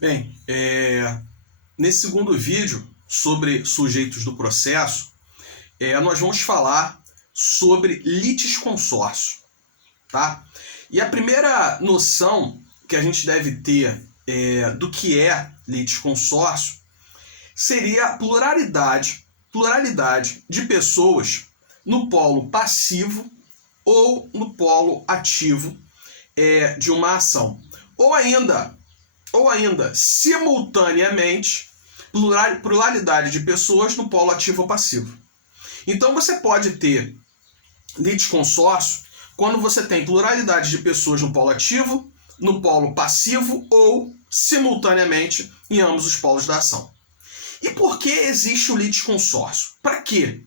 Bem, nesse segundo vídeo sobre sujeitos do processo, nós vamos falar sobre litisconsórcio, tá? E a primeira noção que a gente deve ter do que é litisconsórcio seria a pluralidade de pessoas no polo passivo ou no polo ativo de uma ação. Ou ainda, simultaneamente, pluralidade de pessoas no polo ativo ou passivo. Então você pode ter litisconsórcio quando você tem pluralidade de pessoas no polo ativo, no polo passivo ou simultaneamente em ambos os polos da ação. E por que existe o litisconsórcio? Para quê?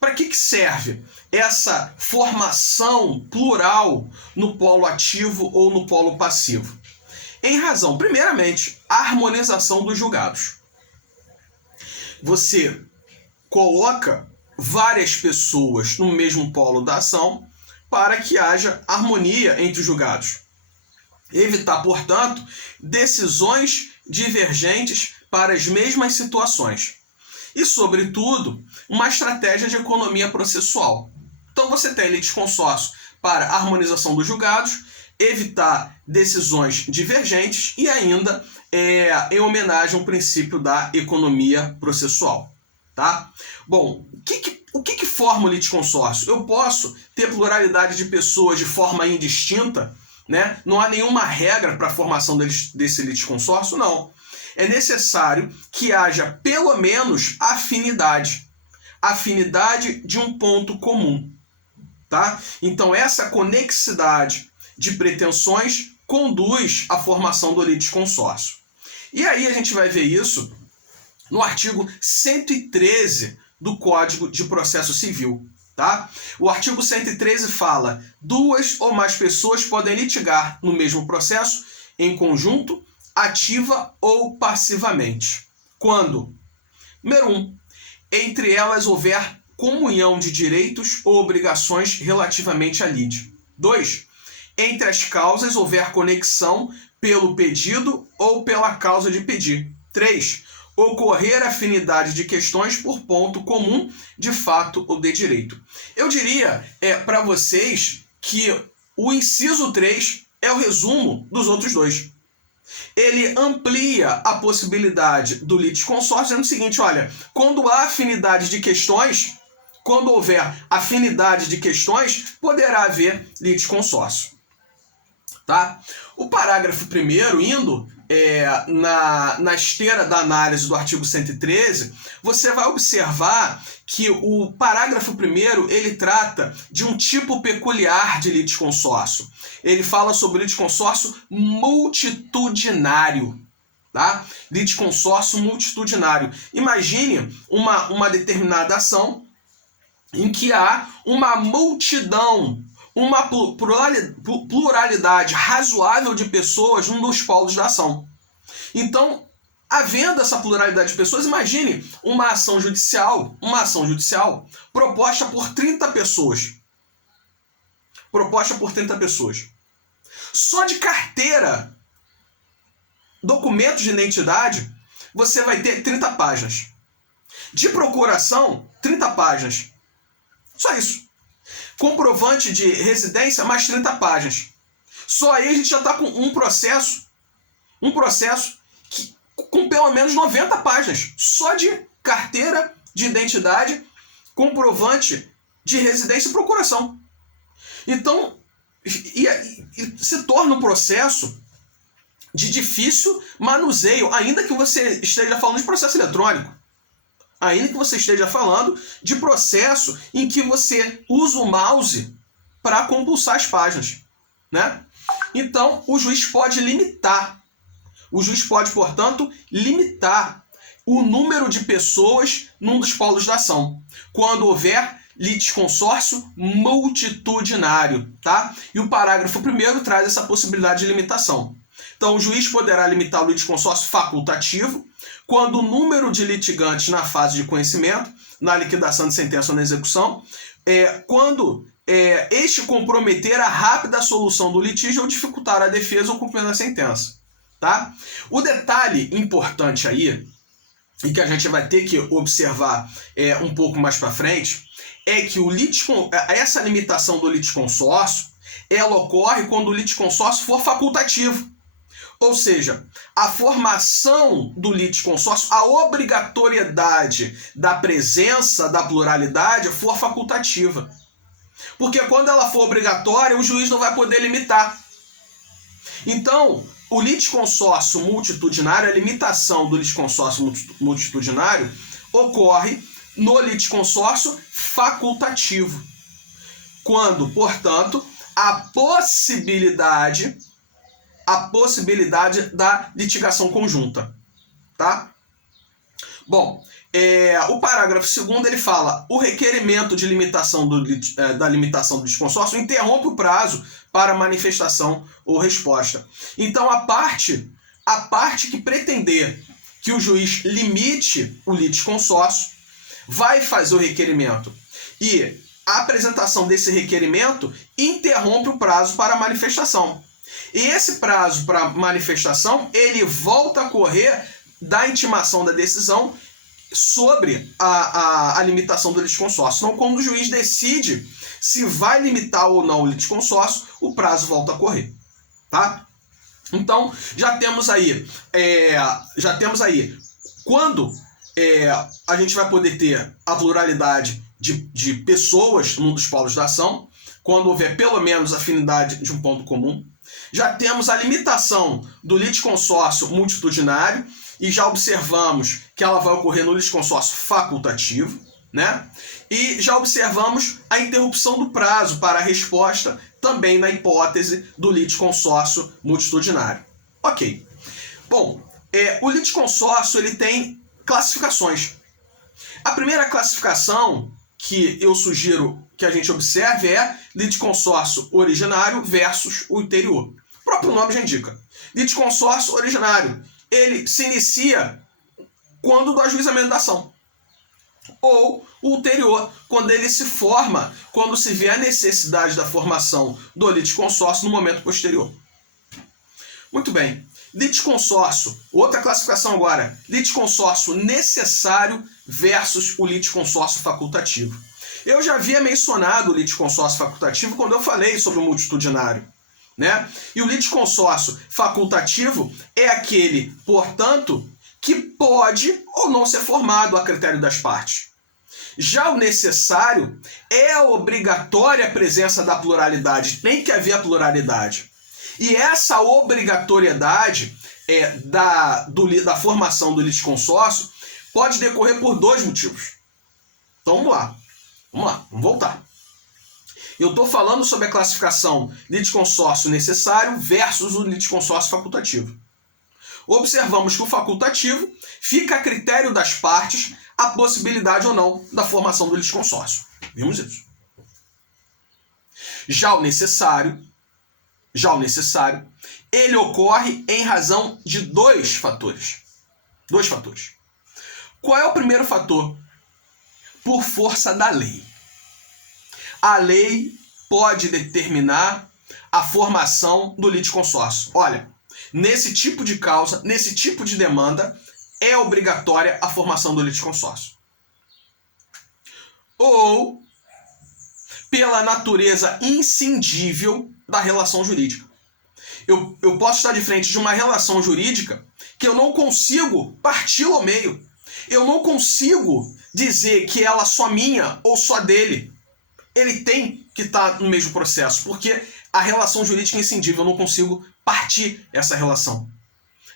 Para que serve essa formação plural no polo ativo ou no polo passivo? Em razão, primeiramente, a harmonização dos julgados. Você coloca várias pessoas no mesmo polo da ação para que haja harmonia entre os julgados. Evitar, portanto, decisões divergentes para as mesmas situações. E, sobretudo, uma estratégia de economia processual. Então você tem litisconsórcio para harmonização dos julgados, evitar decisões divergentes e ainda em homenagem ao princípio da economia processual. Tá? Bom, o que forma o litisconsórcio? Eu posso ter pluralidade de pessoas de forma indistinta, né? Não há nenhuma regra para a formação desse litisconsórcio, não. É necessário que haja pelo menos afinidade de um ponto comum. Tá? Então essa conexidade de pretensões conduz à formação do litisconsórcio. E aí a gente vai ver isso no artigo 113 do Código de Processo Civil. Tá? O artigo 113 fala: duas ou mais pessoas podem litigar no mesmo processo em conjunto, ativa ou passivamente. Quando? Número 1. Entre elas houver comunhão de direitos ou obrigações relativamente à lide. 2. Entre as causas houver conexão pelo pedido ou pela causa de pedir. 3. Ocorrer afinidade de questões por ponto comum de fato ou de direito. Eu diria para vocês que o inciso 3 é o resumo dos outros dois. Ele amplia a possibilidade do litisconsórcio dizendo o seguinte: olha, quando há afinidade de questões, quando houver afinidade de questões, poderá haver litisconsórcio. Tá? O parágrafo 1º, indo na esteira da análise do artigo 113, você vai observar que o parágrafo 1º ele trata de um tipo peculiar de litisconsórcio. Ele fala sobre litisconsórcio multitudinário. Tá? Litisconsórcio multitudinário. Imagine uma determinada ação em que há uma multidão, uma pluralidade razoável de pessoas num dos polos da ação. Então, havendo essa pluralidade de pessoas, imagine uma ação judicial proposta por 30 pessoas. Só de carteira, documentos de identidade, você vai ter 30 páginas. De procuração, 30 páginas. Só isso. Comprovante de residência, mais 30 páginas. Só aí a gente já está com um processo com pelo menos 90 páginas. Só de carteira de identidade, comprovante de residência e procuração. Então, se torna um processo de difícil manuseio, ainda que você esteja falando de processo eletrônico. Ainda que você esteja falando de processo em que você usa o mouse para compulsar as páginas, né? Então, o juiz pode limitar. O juiz pode, portanto, limitar o número de pessoas num dos polos da ação, quando houver litisconsórcio multitudinário, tá? E o parágrafo 1º traz essa possibilidade de limitação. Então, o juiz poderá limitar o litisconsórcio facultativo quando o número de litigantes na fase de conhecimento, na liquidação de sentença ou na execução, quando este comprometer a rápida solução do litígio ou dificultar a defesa ou cumprimento da sentença. tá? O detalhe importante aí, e que a gente vai ter que observar um pouco mais para frente, é que essa limitação do litisconsórcio, ela ocorre quando o litisconsórcio for facultativo. Ou seja, a formação do litisconsórcio, a obrigatoriedade da presença da pluralidade for facultativa. Porque quando ela for obrigatória, o juiz não vai poder limitar. Então, o litisconsórcio multitudinário, a limitação do litisconsórcio multitudinário, ocorre no litisconsórcio facultativo. Quando, portanto, a possibilidade da litigação conjunta, tá? Bom, o parágrafo 2º ele fala: o requerimento de limitação da limitação do litisconsórcio interrompe o prazo para manifestação ou resposta. Então, a parte que pretender que o juiz limite o litisconsórcio vai fazer o requerimento, e a apresentação desse requerimento interrompe o prazo para manifestação. E esse prazo para manifestação, ele volta a correr da intimação da decisão sobre a limitação do litisconsórcio. Então, quando o juiz decide se vai limitar ou não o litisconsórcio, o prazo volta a correr, tá? Então, já temos aí quando a gente vai poder ter a pluralidade de pessoas num dos polos da ação, quando houver pelo menos afinidade de um ponto comum. Já temos a limitação do litisconsórcio multitudinário, e já observamos que ela vai ocorrer no litisconsórcio facultativo, né? E já observamos a interrupção do prazo para a resposta também na hipótese do litisconsórcio multitudinário. Ok. Bom, o litisconsórcio ele tem classificações. A primeira classificação que eu sugiro que a gente observe é litisconsórcio originário versus ulterior. O próprio nome já indica. Litisconsórcio originário, ele se inicia quando do ajuizamento da ação. Ou o ulterior, quando ele se forma, quando se vê a necessidade da formação do litisconsórcio no momento posterior. Muito bem. Litisconsórcio, outra classificação agora. Litisconsórcio necessário versus o litisconsórcio facultativo. Eu já havia mencionado o litisconsórcio facultativo quando eu falei sobre o multitudinário, né? E o litisconsórcio facultativo é aquele, portanto, que pode ou não ser formado a critério das partes. Já o necessário é a obrigatória presença da pluralidade, tem que haver a pluralidade. E essa obrigatoriedade da formação do litisconsórcio pode decorrer por dois motivos. Então vamos voltar. Eu estou falando sobre a classificação litisconsórcio necessário versus o litisconsórcio facultativo. Observamos que o facultativo fica a critério das partes a possibilidade ou não da formação do litisconsórcio. Vimos isso. Já o necessário, ele ocorre em razão de dois fatores. Qual é o primeiro fator? Por força da lei. A lei pode determinar a formação do litisconsórcio. Olha, nesse tipo de causa, nesse tipo de demanda, é obrigatória a formação do litisconsórcio. Ou pela natureza inscindível da relação jurídica. Eu posso estar de frente de uma relação jurídica que eu não consigo parti-la ao meio. Eu não consigo dizer que ela é só minha ou só dele. Ele tem que estar no mesmo processo, porque a relação jurídica é inscindível, eu não consigo partir essa relação.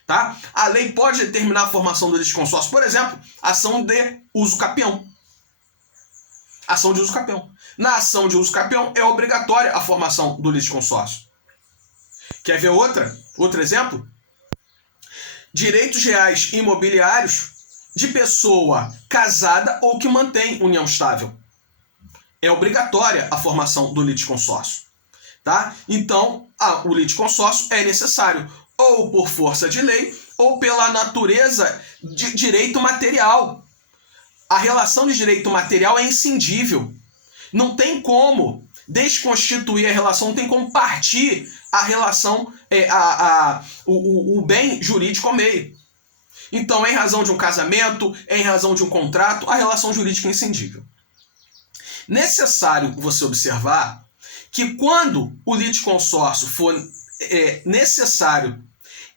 Tá? A lei pode determinar a formação do litisconsórcio, por exemplo, ação de uso capião. Ação de uso capião. Na ação de uso capião é obrigatória a formação do litisconsórcio. Quer ver outro exemplo? Direitos reais imobiliários de pessoa casada ou que mantém união estável. É obrigatória a formação do litisconsórcio. Tá? Então, o litisconsórcio é necessário ou por força de lei ou pela natureza de direito material. A relação de direito material é inscindível. Não tem como desconstituir a relação, não tem como partir a relação, o bem jurídico ao meio. Então, em razão de um casamento, em razão de um contrato, a relação jurídica é inscindível. Necessário você observar que quando o litisconsórcio for necessário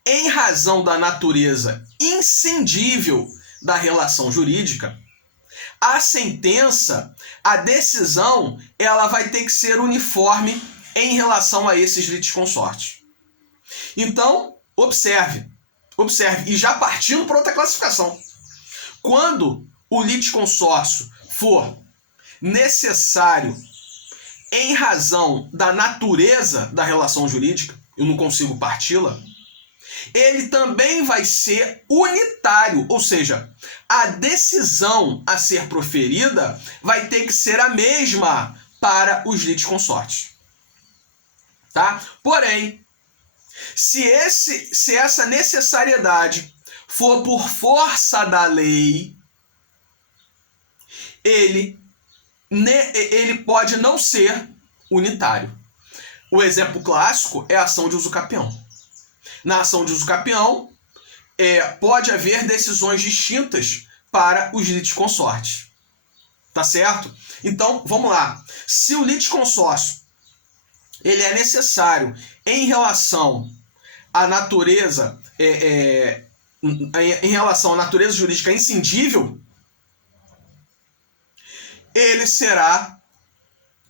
em razão da natureza inscindível da relação jurídica, a sentença, a decisão, ela vai ter que ser uniforme em relação a esses litisconsortes. Então, observe, e já partindo para outra classificação. Quando o litisconsórcio for necessário em razão da natureza da relação jurídica, eu não consigo parti-la, ele também vai ser unitário, ou seja, a decisão a ser proferida vai ter que ser a mesma para os litisconsortes. Tá? Porém, se essa necessariedade for por força da lei, ele pode não ser unitário. O exemplo clássico é a ação de uso capião. Na ação de uso capião, pode haver decisões distintas para os litisconsortes. Tá certo? Então, vamos lá. Se o litisconsórcio ele é necessário em relação à natureza, em relação à natureza jurídica inscindível, ele será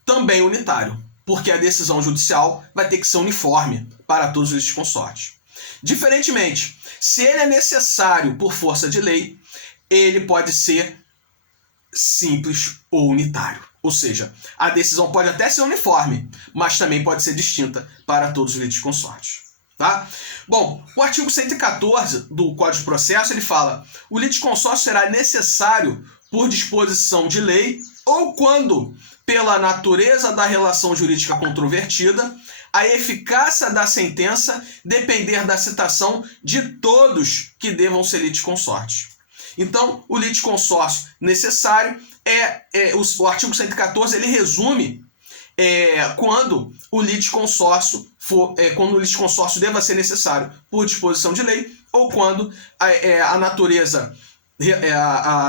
também unitário, porque a decisão judicial vai ter que ser uniforme para todos os litisconsortes. Diferentemente, se ele é necessário por força de lei, ele pode ser simples ou unitário. Ou seja, a decisão pode até ser uniforme, mas também pode ser distinta para todos os litisconsortes. Tá? Bom, o artigo 114 do Código de Processo, ele fala: o litisconsórcio será necessário por disposição de lei ou quando, pela natureza da relação jurídica controvertida, a eficácia da sentença depender da citação de todos que devam ser litisconsortes. Então, o litisconsórcio necessário o artigo 114 ele resume quando o litisconsórcio deva ser necessário por disposição de lei ou quando a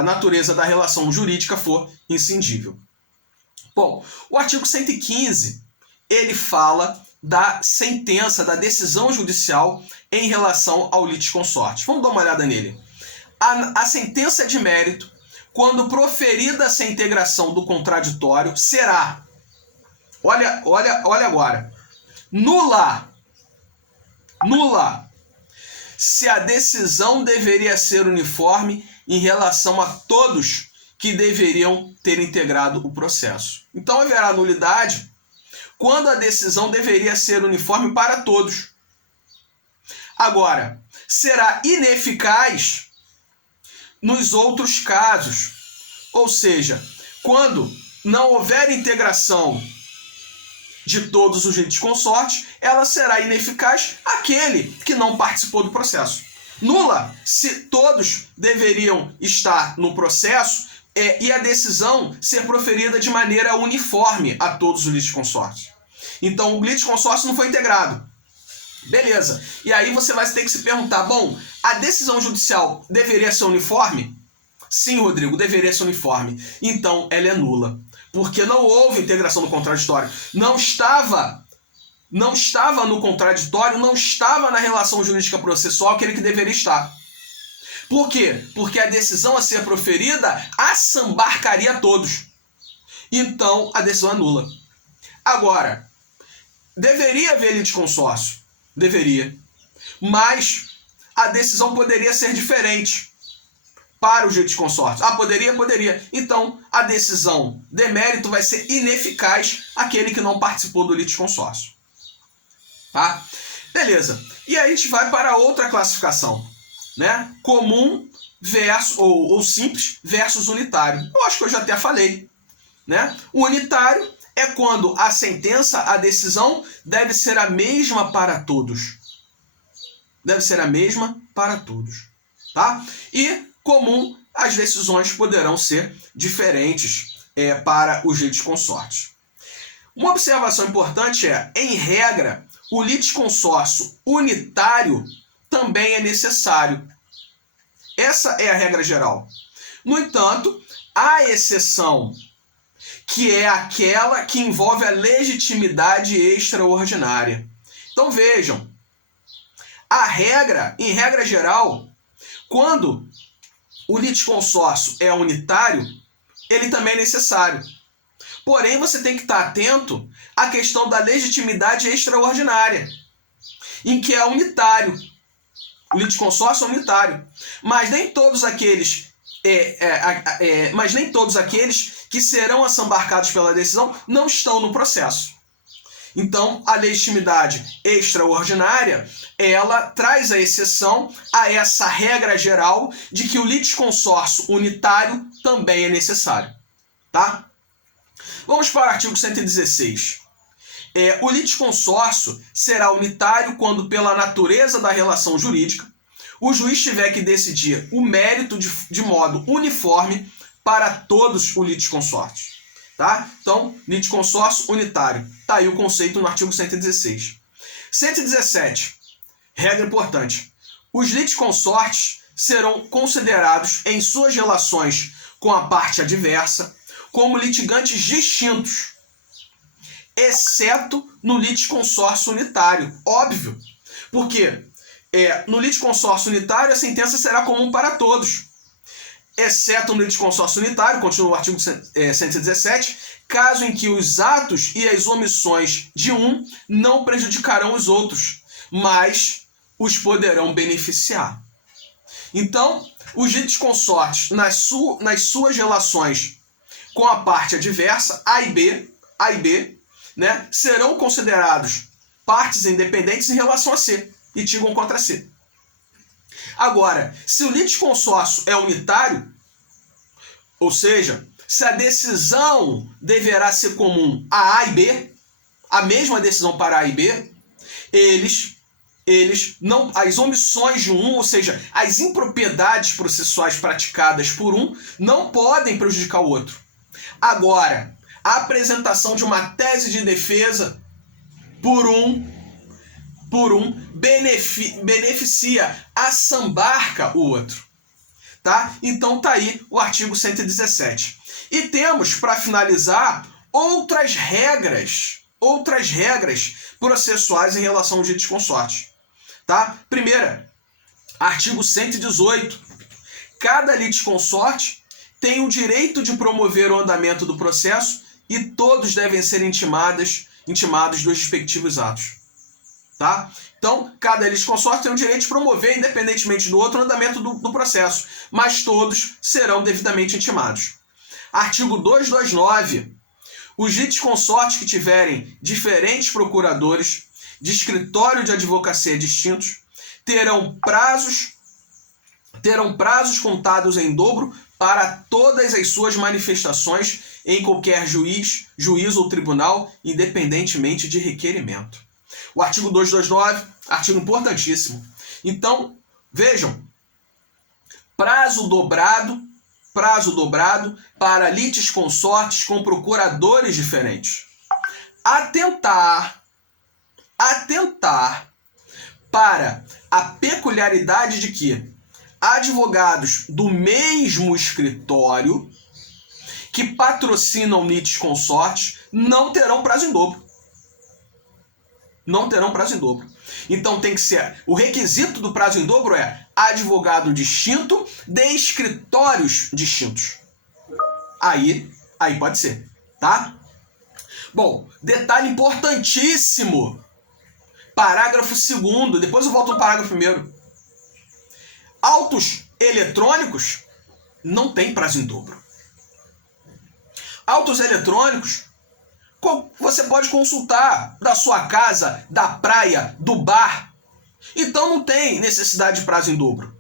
natureza da relação jurídica for inscindível. Bom, o artigo 115 ele fala da sentença, da decisão judicial em relação ao litisconsorte. Vamos dar uma olhada nele. A sentença de mérito, quando proferida sem integração do contraditório, será, olha agora, nula, se a decisão deveria ser uniforme em relação a todos que deveriam ter integrado o processo. Então haverá nulidade quando a decisão deveria ser uniforme para todos. Agora, será ineficaz nos outros casos, ou seja, quando não houver integração de todos os litisconsortes, ela será ineficaz aquele que não participou do processo. Nula, se todos deveriam estar no processo e a decisão ser proferida de maneira uniforme a todos os litisconsortes. Então, o litisconsórcio não foi integrado. Beleza. E aí você vai ter que se perguntar, bom, a decisão judicial deveria ser uniforme? Sim, Rodrigo, deveria ser uniforme. Então, ela é nula. Porque não houve integração no contraditório. Não estava no contraditório, não estava na relação jurídica processual aquele que deveria estar. Por quê? Porque a decisão a ser proferida assambarcaria todos. Então, a decisão é nula. Agora, deveria haver litisconsórcio? Deveria. Mas a decisão poderia ser diferente para os litisconsortes. Poderia? Poderia. Então, a decisão de mérito vai ser ineficaz aquele que não participou do litisconsórcio. Tá? Beleza. E aí a gente vai para outra classificação, né? Comum ou simples versus unitário. Eu acho que eu já até falei, né? O unitário é quando a sentença, a decisão, deve ser a mesma para todos. Deve ser a mesma para todos. Tá? E comum, as decisões poderão ser diferentes para os litisconsortes. Uma observação importante é, em regra, o litisconsórcio unitário também é necessário. Essa é a regra geral. No entanto, há exceção, que é aquela que envolve a legitimidade extraordinária. Então vejam, em regra geral, quando o litisconsórcio é unitário, ele também é necessário. Porém, você tem que estar atento à questão da legitimidade extraordinária, em que é unitário. O litisconsórcio é unitário. Mas nem todos aqueles que serão assambarcados pela decisão não estão no processo. Então, a legitimidade extraordinária, ela traz a exceção a essa regra geral de que o litisconsórcio unitário também é necessário. Tá? Vamos para o artigo 116. O litisconsórcio será unitário quando, pela natureza da relação jurídica, o juiz tiver que decidir o mérito de modo uniforme para todos os litisconsortes. Tá? Então, litisconsórcio unitário. Está aí o conceito no artigo 116. 117. Regra importante. Os litisconsortes serão considerados em suas relações com a parte adversa como litigantes distintos, exceto no litisconsórcio unitário. Óbvio. Porque no litisconsórcio unitário a sentença será comum para todos. Exceto no litisconsórcio unitário, continua o artigo 117, caso em que os atos e as omissões de um não prejudicarão os outros, mas os poderão beneficiar. Então, os litisconsortes, nas suas relações com a parte adversa, A e B, né, serão considerados partes independentes em relação a C, litigam contra C. Agora, se o litisconsórcio é unitário, ou seja, se a decisão deverá ser comum a A e B, a mesma decisão para A e B, as omissões de um, ou seja, as impropriedades processuais praticadas por um, não podem prejudicar o outro. Agora, a apresentação de uma tese de defesa por um beneficia, assambarca o outro. Tá? Então tá aí o artigo 117. E temos, para finalizar, outras regras processuais em relação ao litisconsorte. Tá? Primeira, artigo 118. Cada litisconsorte tem o direito de promover o andamento do processo e todos devem ser intimados dos respectivos atos. Tá? Então, cada litisconsorte tem o direito de promover, independentemente do outro, o andamento do processo, mas todos serão devidamente intimados. Artigo 229. Os litisconsortes que tiverem diferentes procuradores de escritório de advocacia distintos terão prazos contados em dobro para todas as suas manifestações em qualquer juiz ou tribunal, independentemente de requerimento. O artigo 229, artigo importantíssimo. Então, vejam, prazo dobrado para litisconsortes com procuradores diferentes. Atentar para a peculiaridade de que advogados do mesmo escritório que patrocinam litisconsortes não terão prazo em dobro. Então tem que ser, o requisito do prazo em dobro é advogado distinto de escritórios distintos. Aí pode ser, tá? Bom, detalhe importantíssimo. Parágrafo 2º, depois eu volto no parágrafo 1º. Autos eletrônicos não tem prazo em dobro. Autos eletrônicos você pode consultar da sua casa, da praia, do bar. Então não tem necessidade de prazo em dobro.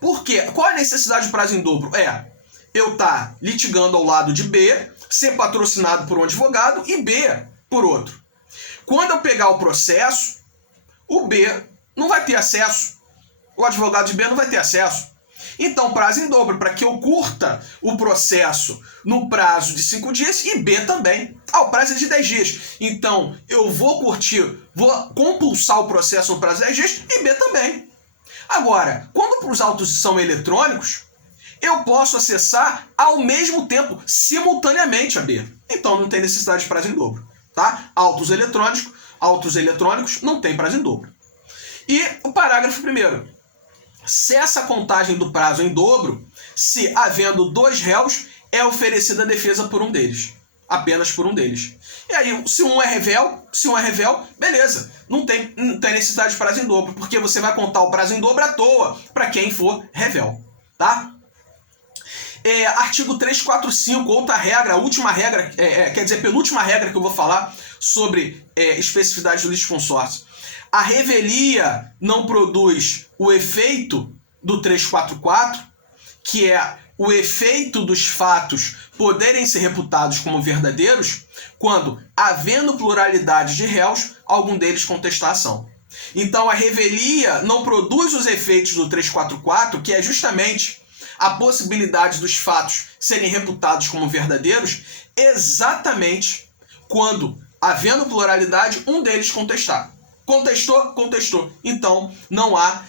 Por quê? Qual a necessidade de prazo em dobro? Eu estar litigando ao lado de B, ser patrocinado por um advogado e B por outro. Quando eu pegar o processo, o B não vai ter acesso. O advogado de B não vai ter acesso. Então, prazo em dobro, para que eu curta o processo no prazo de 5 dias e B também. O prazo é de 10 dias. Então, eu vou compulsar o processo no prazo de 10 dias e B também. Agora, quando os autos são eletrônicos, eu posso acessar ao mesmo tempo, simultaneamente a B. Então, não tem necessidade de prazo em dobro. Tá? Autos eletrônicos não tem prazo em dobro. E o parágrafo 1º. Cessa a contagem do prazo em dobro se, havendo 2 réus, é oferecida a defesa por um deles. Apenas por um deles. E aí, se um é revel, beleza. Não tem necessidade de prazo em dobro, porque você vai contar o prazo em dobro à toa para quem for revel. Tá? Artigo 345, outra regra, última regra, penúltima regra que eu vou falar sobre especificidade do litisconsórcio. A revelia não produz o efeito do 344, que é o efeito dos fatos poderem ser reputados como verdadeiros quando, havendo pluralidade de réus, algum deles contestar a ação. Então, a revelia não produz os efeitos do 344, que é justamente a possibilidade dos fatos serem reputados como verdadeiros, exatamente quando, havendo pluralidade, um deles contestar. Contestou. Então, não há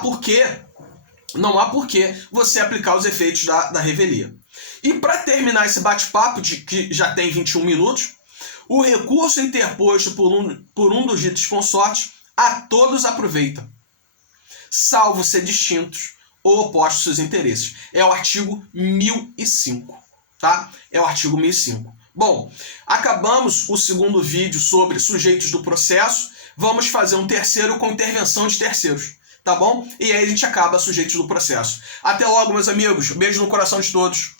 por que você aplicar os efeitos da revelia. E para terminar esse bate-papo, que já tem 21 minutos, o recurso interposto por um dos ditos consortes a todos aproveita, salvo ser distintos ou opostos seus interesses. É o artigo 1005. Tá? É o artigo 1005. Bom, acabamos o segundo vídeo sobre sujeitos do processo. Vamos fazer um terceiro com intervenção de terceiros. Tá bom? E aí a gente acaba sujeitos do processo. Até logo, meus amigos. Beijo no coração de todos.